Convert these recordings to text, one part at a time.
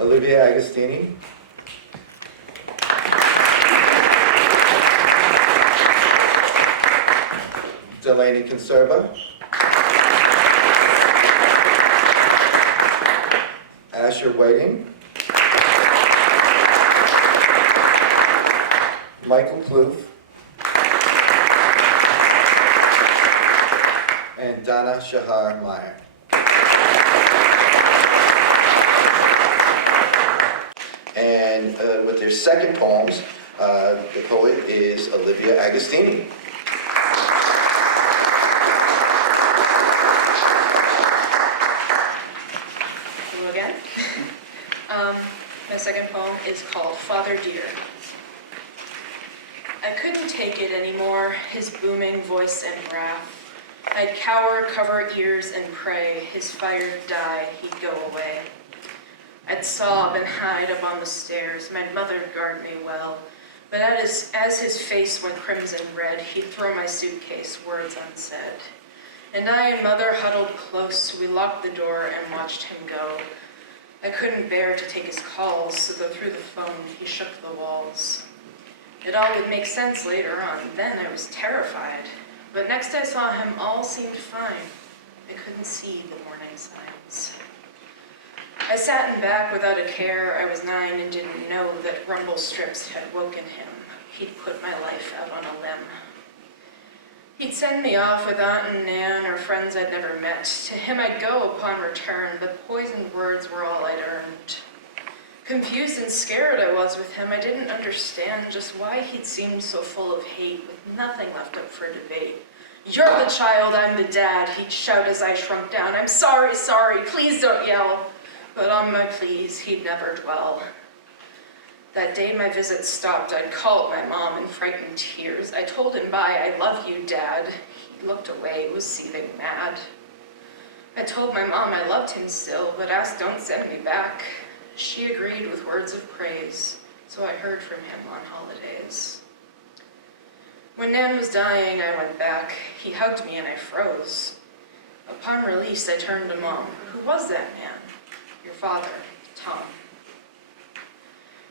Olivia Agostini. Delaney Conserva. Asher Whiting. Michael Plouffe. And Donna Shahar Meyer. And with their second poems, the poet is Olivia Agostini. Hello again. My second poem is called Father Dear. I couldn't take it anymore, his booming voice and wrath. I'd cower, cover ears, and pray his fire'd die, he'd go away. I'd sob and hide up on the stairs, my mother'd guard me well, but as his face went crimson red, he'd throw my suitcase, words unsaid. And I and mother huddled close, we locked the door and watched him go. I couldn't bear to take his calls, so though through the phone he shook the walls. It all would make sense later on, then I was terrified. But next I saw him, all seemed fine. I couldn't see the warning signs. I sat in back without a care. I was 9 and didn't know that rumble strips had woken him. He'd put my life out on a limb. He'd send me off with Aunt and Nan or friends I'd never met. To him I'd go upon return, but poisoned words were all I'd earned. Confused and scared I was with him. I didn't understand just why he'd seemed so full of hate, with nothing left up for debate. You're the child, I'm the dad, he'd shout as I shrunk down. I'm sorry, sorry, please don't yell. But on my pleas, he'd never dwell. That day my visit stopped, I'd called my mom in frightened tears. I told him bye, I love you, Dad. He looked away, was seething mad. I told my mom I loved him still, but asked don't send me back. She agreed with words of praise, so I heard from him on holidays. When Nan was dying, I went back. He hugged me and I froze. Upon release, I turned to Mom. Who was that man? Your father, Tom.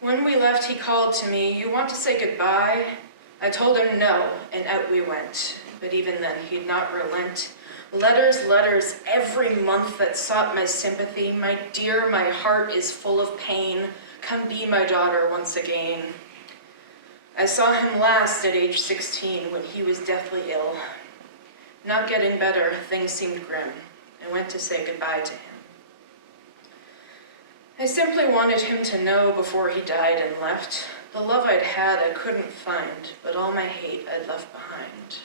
When we left, he called to me, you want to say goodbye? I told him no, and out we went. But even then, he'd not relent. Letters, letters, every month that sought my sympathy. My dear, my heart is full of pain. Come be my daughter once again. I saw him last at age 16 when he was deathly ill. Not getting better, things seemed grim. I went to say goodbye to him. I simply wanted him to know before he died and left. The love I'd had I couldn't find, but all my hate I'd left behind.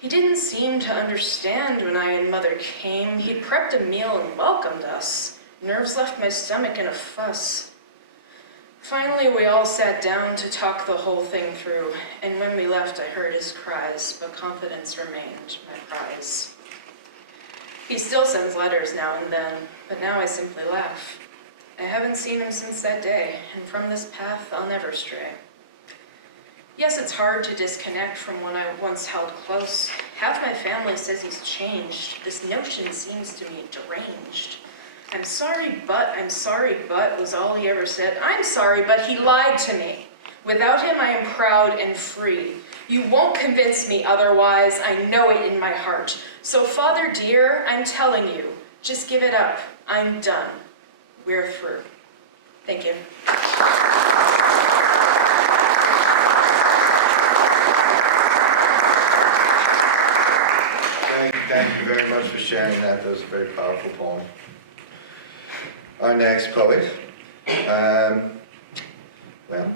He didn't seem to understand when I and Mother came. He'd prepped a meal and welcomed us. Nerves left my stomach in a fuss. Finally, we all sat down to talk the whole thing through, and when we left, I heard his cries, but confidence remained my prize. He still sends letters now and then, but now I simply laugh. I haven't seen him since that day, and from this path, I'll never stray. Yes, it's hard to disconnect from one I once held close. Half my family says he's changed. This notion seems to me deranged. I'm sorry, but was all he ever said. I'm sorry, but he lied to me. Without him, I am proud and free. You won't convince me otherwise. I know it in my heart. So, Father dear, I'm telling you, just give it up. I'm done. We're through. Thank you. Thank you very much for sharing that. That was a very powerful poem. Our next poet. Well,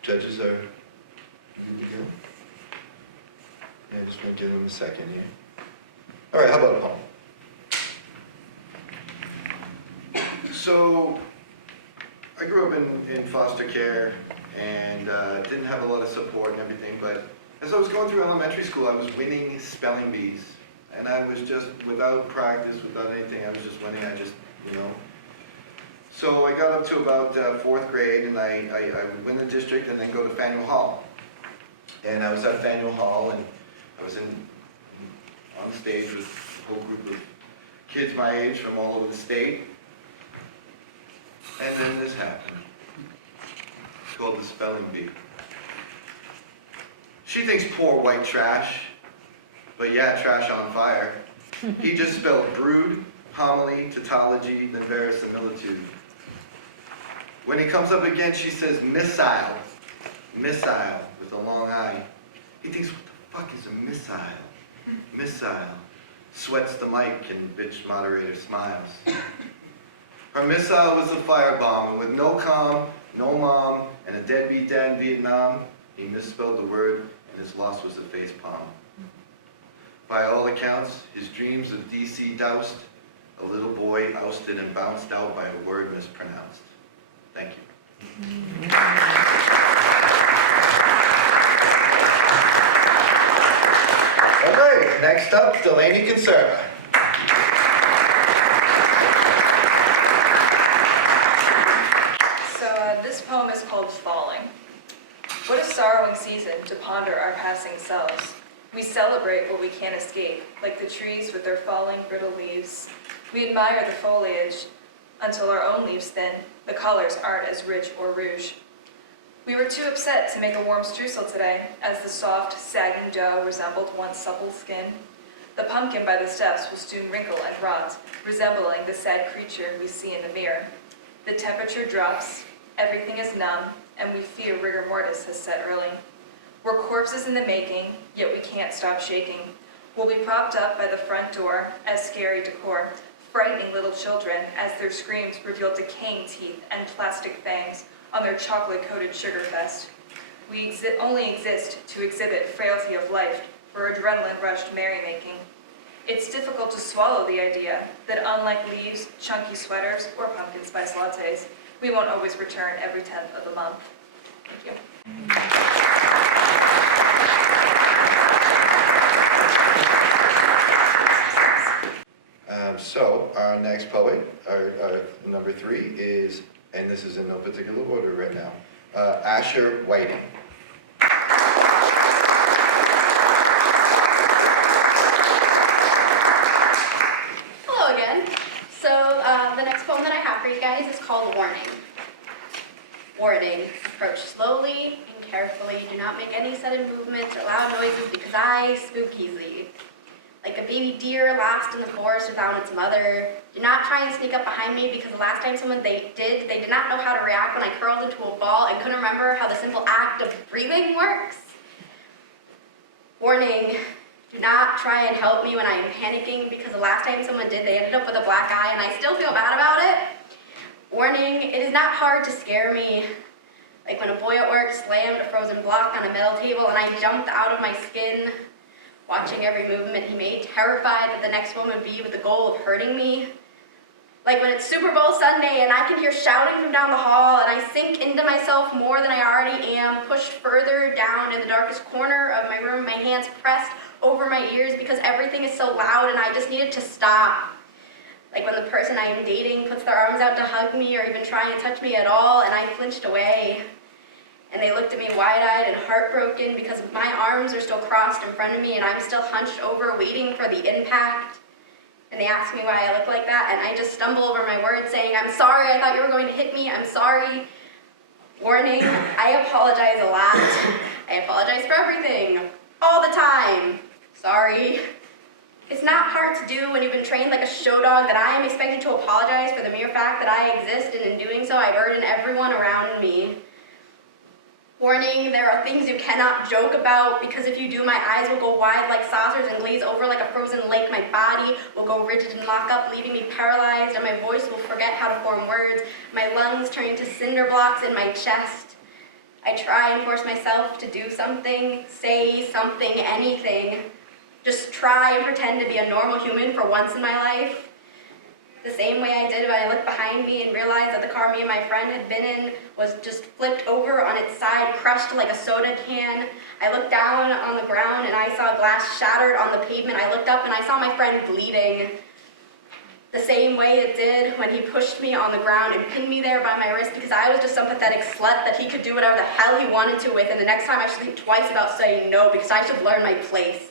judges are good to go. Yeah, just going to give them a second here. All right, how about a poem? So, I grew up in foster care and didn't have a lot of support and everything, but as I was going through elementary school, I was winning spelling bees. And I was just, without practice, without anything, I was just winning. So I got up to about 4th grade, and I would win the district and then go to Faneuil Hall. And I was at Faneuil Hall, and I was on stage with a whole group of kids my age from all over the state. called the spelling bee. She thinks poor white trash, but yeah, trash on fire. He just spelled brood, homily, tautology, then verisimilitude. When he comes up again, she says missile, missile with a long I. He thinks, what the fuck is a missile? Missile. Sweats the mic and bitch moderator smiles. Her missile was a firebomb, and with no calm, no mom, and a deadbeat dad in Vietnam, he misspelled the word, and his loss was a facepalm. By all accounts, his dreams of DC doused, a little boy ousted and bounced out by a word mispronounced. Thank you. All right, next up, Delaney Conserva. This poem is called Falling. What a sorrowing season to ponder our passing selves. We celebrate what we can't escape, like the trees with their falling brittle leaves. We admire the foliage until our own leaves thin. The colors aren't as rich or rouge. We were too upset to make a warm streusel today, as the soft, sagging dough resembled once supple skin. The pumpkin by the steps will soon wrinkle and rot, resembling the sad creature we see in the mirror. The temperature drops, everything is numb, and we fear rigor mortis has set early. We're corpses in the making, yet we can't stop shaking. We'll be propped up by the front door as scary decor, frightening little children as their screams reveal decaying teeth and plastic fangs on their chocolate-coated sugar fest. We only exist to exhibit frailty of life for adrenaline-rushed merrymaking. It's difficult to swallow the idea that unlike leaves, chunky sweaters, or pumpkin spice lattes, we won't always return every 10th of the month. Thank you. So our next poet, our number 3 is, and this is in no particular order right now, Asher Whiting. Hello again. So the next poem that I have for you guys is called Warning. Warning. Approach slowly and carefully. Do not make any sudden movements or loud noises because I spook easily. Like a baby deer lost in the forest without its mother. Do not try and sneak up behind me because the last time they did not know how to react when I curled into a ball and couldn't remember how the simple act of breathing works. Warning. Do not try and help me when I am panicking because the last time someone did, they ended up with a black eye and I still feel bad about it. Warning, it is not hard to scare me. Like when a boy at work slammed a frozen block on a metal table and I jumped out of my skin, watching every movement he made, terrified that the next one would be with the goal of hurting me. Like when it's Super Bowl Sunday and I can hear shouting from down the hall and I sink into myself more than I already am, pushed further down in the darkest corner of my room, my hands pressed over my ears because everything is so loud and I just need it to stop. Like when the person I am dating puts their arms out to hug me or even try and touch me at all and I flinched away. And they looked at me wide-eyed and heartbroken because my arms are still crossed in front of me and I'm still hunched over waiting for the impact. And they asked me why I look like that and I just stumble over my words saying, I'm sorry, I thought you were going to hit me, I'm sorry. Warning, I apologize a lot. I apologize for everything, all the time. Sorry. It's not hard to do when you've been trained like a show dog that I am expected to apologize for the mere fact that I exist, and in doing so I burden everyone around me. Warning, there are things you cannot joke about because if you do, my eyes will go wide like saucers and glaze over like a frozen lake. My body will go rigid and lock up, leaving me paralyzed, and my voice will forget how to form words. My lungs turn into cinder blocks in my chest. I try and force myself to do something, say something, anything. Just try and pretend to be a normal human for once in my life. The same way I did when I looked behind me and realized that the car me and my friend had been in was just flipped over on its side, crushed like a soda can. I looked down on the ground and I saw glass shattered on the pavement. I looked up and I saw my friend bleeding. The same way it did when he pushed me on the ground and pinned me there by my wrist because I was just some pathetic slut that he could do whatever the hell he wanted to with, and the next time I should think twice about saying no because I should learn my place.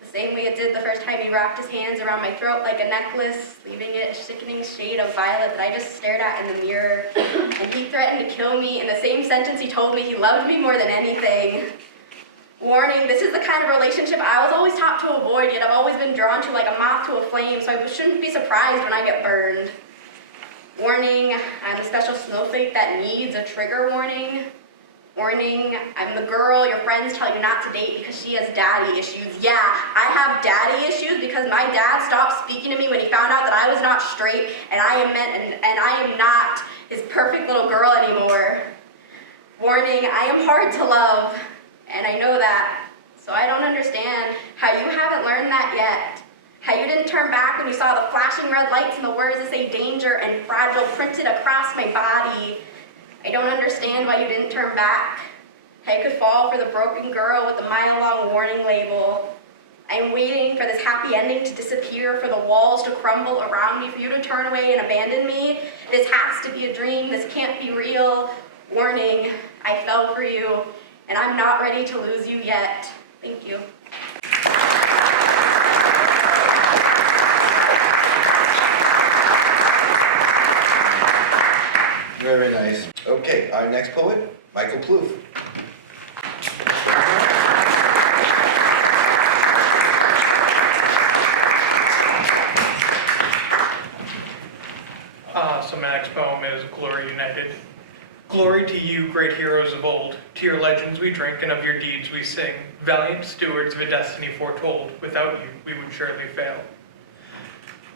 The same way it did the first time he wrapped his hands around my throat like a necklace, leaving it a sickening shade of violet that I just stared at in the mirror. And he threatened to kill me in the same sentence he told me he loved me more than anything. Warning, this is the kind of relationship I was always taught to avoid, yet I've always been drawn to like a moth to a flame, so I shouldn't be surprised when I get burned. Warning, I'm the special snowflake that needs a trigger warning. Warning, I'm the girl your friends tell you not to date because she has daddy issues. Yeah, I have daddy issues because my dad stopped speaking to me when he found out that I was not straight and I am not his perfect little girl anymore. Warning, I am hard to love, and I know that, so I don't understand how you haven't learned that yet. How you didn't turn back when you saw the flashing red lights and the words that say danger and fragile printed across my body. I don't understand why you didn't turn back. How you could fall for the broken girl with the mile-long warning label. I'm waiting for this happy ending to disappear, for the walls to crumble around me, for you to turn away and abandon me. This has to be a dream. This can't be real. Warning, I fell for you, and I'm not ready to lose you yet. Thank you. Very nice. Okay, our next poet, Michael Plouffe. '" So my next poem is Glory United. Glory to you, great heroes of old. To your legends we drink, and of your deeds we sing. Valiant stewards of a destiny foretold. Without you, we would surely fail.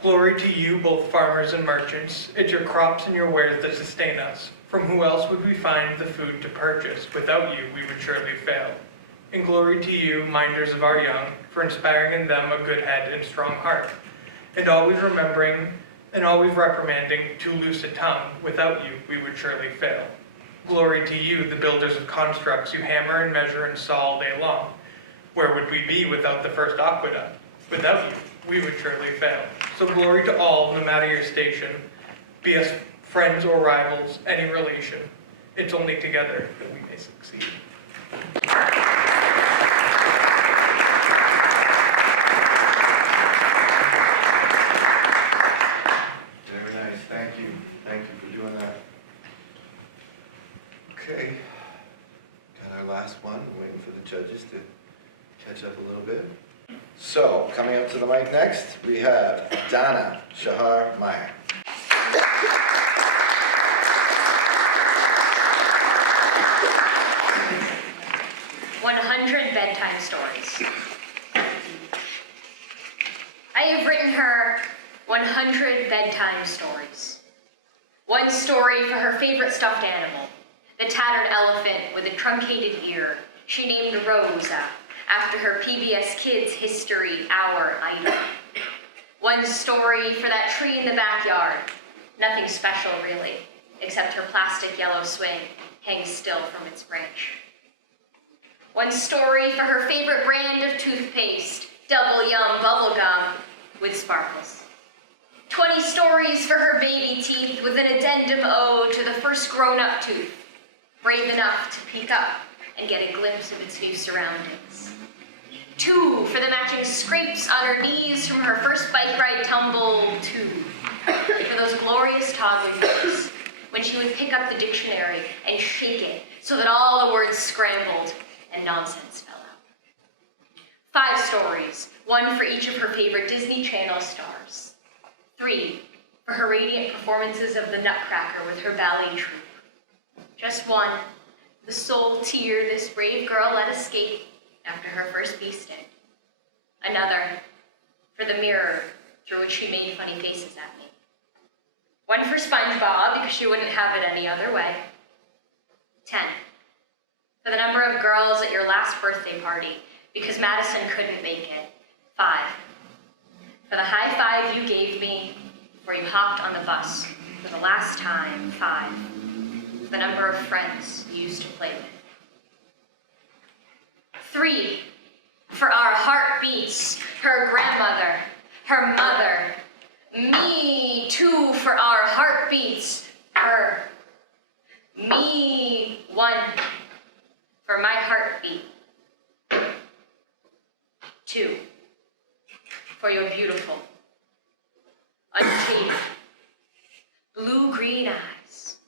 Glory to you, both farmers and merchants. It's your crops and your wares that sustain us. From who else would we find the food to purchase? Without you, we would surely fail. And glory to you, minders of our young, for inspiring in them a good head and strong heart. And always remembering and always reprimanding too loose a tongue. Without you, we would surely fail. Glory to you, the builders of constructs you hammer and measure and saw all day long. Where would we be without the first aqueduct? Without you, we would surely fail. So glory to all, no matter your station, be us friends or rivals, any relation. It's only together that we may succeed. Very nice, thank you. Thank you for doing that. Okay, got our last one. Waiting for the judges to catch up a little bit. So, coming up to the mic next, we have Donna Shahar Meyer. 100 bedtime stories. I have written her 100 bedtime stories. One story for her favorite stuffed animal, the tattered elephant with a truncated ear she named Rosa, after her PBS Kids History Hour idol. One story for that tree in the backyard. Nothing special, really, except her plastic yellow swing hangs still from its branch. One story for her favorite brand of toothpaste, Double Yum Bubblegum with sparkles. 20 stories for her baby teeth with an addendum ode to the first grown-up tooth, brave enough to peek up and get a glimpse of its new surroundings. 2 for the matching scrapes on her knees from her first bike ride tumble. 2 for those glorious toddler years when she would pick up the dictionary and shake it so that all the words scrambled and nonsense fell out. 5 stories, 1 for each of her favorite Disney Channel stars. 3 for her radiant performances of the Nutcracker with her ballet troupe. Just 1, the sole tear this brave girl let escape after her first bee sting. Another for the mirror through which she made funny faces at me. 1 for SpongeBob because she wouldn't have it any other way. 10 for the number of girls at your last birthday party because Madison couldn't make it. 5 for the high five you gave me before you hopped on the bus for the last time. 5 for the number of friends you used to play with. 3 for our heartbeats, her grandmother, her mother, me. 2 for our heartbeats, her, me. 1 for my heartbeat. 2 for your beautiful, unshaded, blue-green eyes.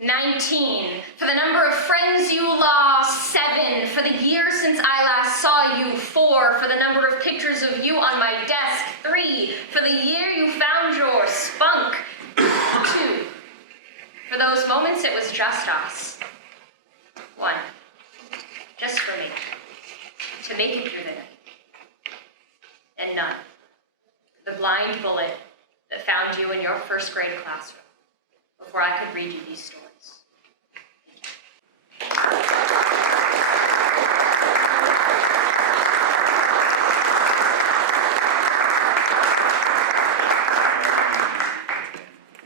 19, for the number of friends you lost. 7, for the year since I last saw you. 4, for the number of pictures of you on my desk. 3, for the year you found your spunk. 2, for those moments it was just us. 1, just for me, to make it through the night. And none, the blind bullet that found you in your first grade classroom before I could read you these stories.